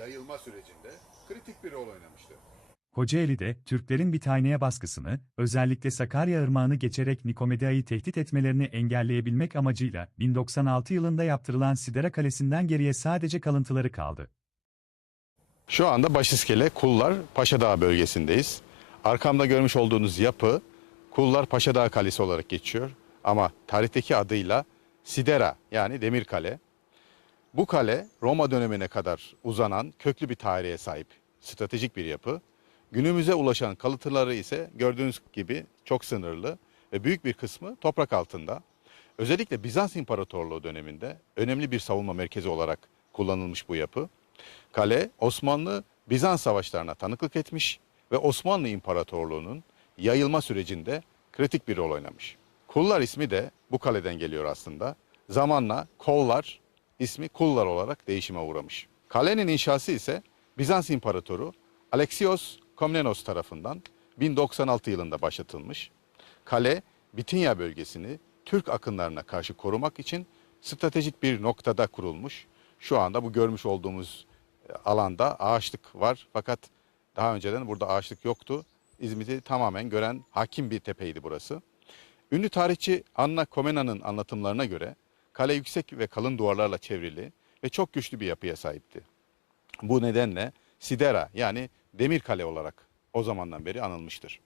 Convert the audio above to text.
yayılma sürecinde kritik bir rol oynamıştır. Kocaeli'de Türklerin bir taneye baskısını, özellikle Sakarya Irmağı'nı geçerek Nikomedia'yı tehdit etmelerini engelleyebilmek amacıyla 1096 yılında yaptırılan Sidera Kalesi'nden geriye sadece kalıntıları kaldı. Şu anda Başiskele Kullar Paşadağ bölgesindeyiz. Arkamda görmüş olduğunuz yapı Kullar Paşadağ Kalesi olarak geçiyor. Ama tarihteki adıyla Sidera yani Demir Kale. Bu kale Roma dönemine kadar uzanan köklü bir tarihe sahip stratejik bir yapı. Günümüze ulaşan kalıntıları ise gördüğünüz gibi çok sınırlı ve büyük bir kısmı toprak altında. Özellikle Bizans İmparatorluğu döneminde önemli bir savunma merkezi olarak kullanılmış bu yapı. Kale Osmanlı Bizans savaşlarına tanıklık etmiş ve Osmanlı İmparatorluğu'nun yayılma sürecinde kritik bir rol oynamış. Kullar ismi de bu kaleden geliyor aslında. Zamanla kollar ismi kullar olarak değişime uğramış. Kalenin inşası ise Bizans İmparatoru Alexios Komnenos tarafından 1096 yılında başlatılmış. Kale Bitinya bölgesini Türk akınlarına karşı korumak için stratejik bir noktada kurulmuş. Şu anda bu görmüş olduğumuz e, alanda ağaçlık var fakat daha önceden burada ağaçlık yoktu. İzmit'i tamamen gören hakim bir tepeydi burası. Ünlü tarihçi Anna Komena'nın anlatımlarına göre kale yüksek ve kalın duvarlarla çevrili ve çok güçlü bir yapıya sahipti. Bu nedenle Sidera yani demir kale olarak o zamandan beri anılmıştır.